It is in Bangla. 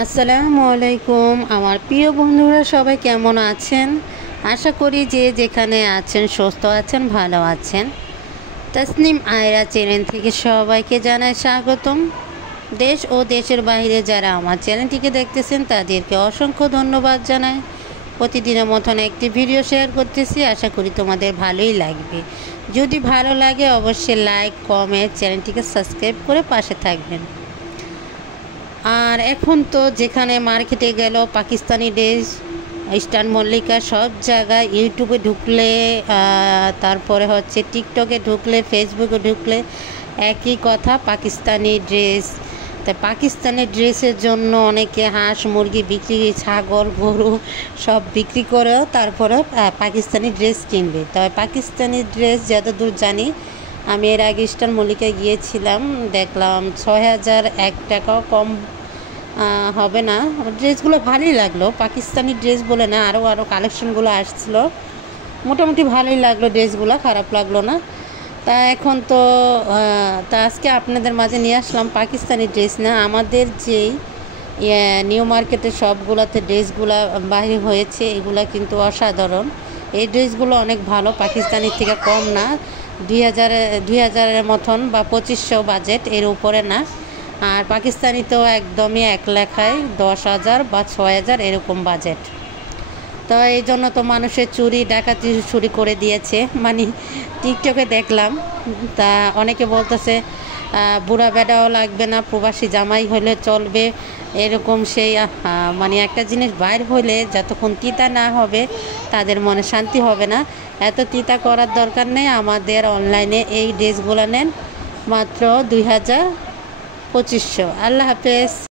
আসসালামু আলাইকুম আমার প্রিয় বন্ধুরা সবাই কেমন আছেন। আশা করি যে যেখানে আছেন সুস্থ আছেন, ভালো আছেন। তাসনিম আয়রা চ্যানেল থেকে সবাইকে জানাই স্বাগতম। দেশ ও দেশের বাইরে যারা আমার চ্যানেলটিকে দেখতেছেন তাদেরকে অসংখ্য ধন্যবাদ জানাই। প্রতিদিনের মতন একটি ভিডিও শেয়ার করতেছি, আশা করি তোমাদের ভালোই লাগবে। যদি ভালো লাগে অবশ্যই লাইক কমেন্ট চ্যানেলটিকে সাবস্ক্রাইব করে পাশে থাকবেন। আর এখন তো যেখানে মার্কেটে গেল পাকিস্তানি ড্রেস, ইস্টার্ন মল্লিকা, সব জায়গায় ইউটিউবে ঢুকলে, তারপরে হচ্ছে টিকটকে ঢুকলে, ফেসবুকে ঢুকলে একই কথা, পাকিস্তানি ড্রেস। তাই পাকিস্তানি ড্রেসের জন্য অনেকে হাঁস মুরগি বিক্রি, ছাগল গরু সব বিক্রি করেও তারপরে পাকিস্তানি ড্রেস কিনবে। তবে পাকিস্তানি ড্রেস যতদূর জানি, আমি এর আগে ইস্টার্ন মল্লিকায় গিয়েছিলাম, দেখলাম ৬,০০০ টাকাও কম হবে না। ড্রেসগুলো ভালোই লাগলো, পাকিস্তানি ড্রেস বলে না, আরও কালেকশনগুলো আসছিলো, মোটামুটি ভালোই লাগলো, ড্রেসগুলো খারাপ লাগলো না। তা এখন তো আজকে আপনাদের মাঝে নিয়ে আসলাম পাকিস্তানি ড্রেস না, আমাদের যেই নিউ মার্কেটের সবগুলোতে ড্রেসগুলো বাইরে হয়েছে, এগুলা কিন্তু অসাধারণ। এই ড্রেসগুলো অনেক ভালো, পাকিস্তানির থেকে কম না, ২,০০০-২,০০০-এর মতন বা ২৫০০ বাজেট, এর উপরে না। আর পাকিস্তানি তো একদমই এক লেখায় ১০,০০০ বা ৬,০০০ এরকম বাজেট। তো এই জন্য তো মানুষের চুরি ডাকাতি চুরি করে দিয়েছে, মানে টিকটকে দেখলাম। তা অনেকে বলতেছে বুড়া বেড়াও লাগবে না, প্রবাসী জামাই হলে চলবে, এরকম সেই মানে একটা জিনিস বাইর হলে যতক্ষণ তিতা না হবে তাদের মনে শান্তি হবে না। এত তিতা করার দরকার নেই, আমাদের অনলাইনে এই ড্রেসগুলো নেন মাত্র ২,০০০-২৫০০। আল্লাহ হাফেজ।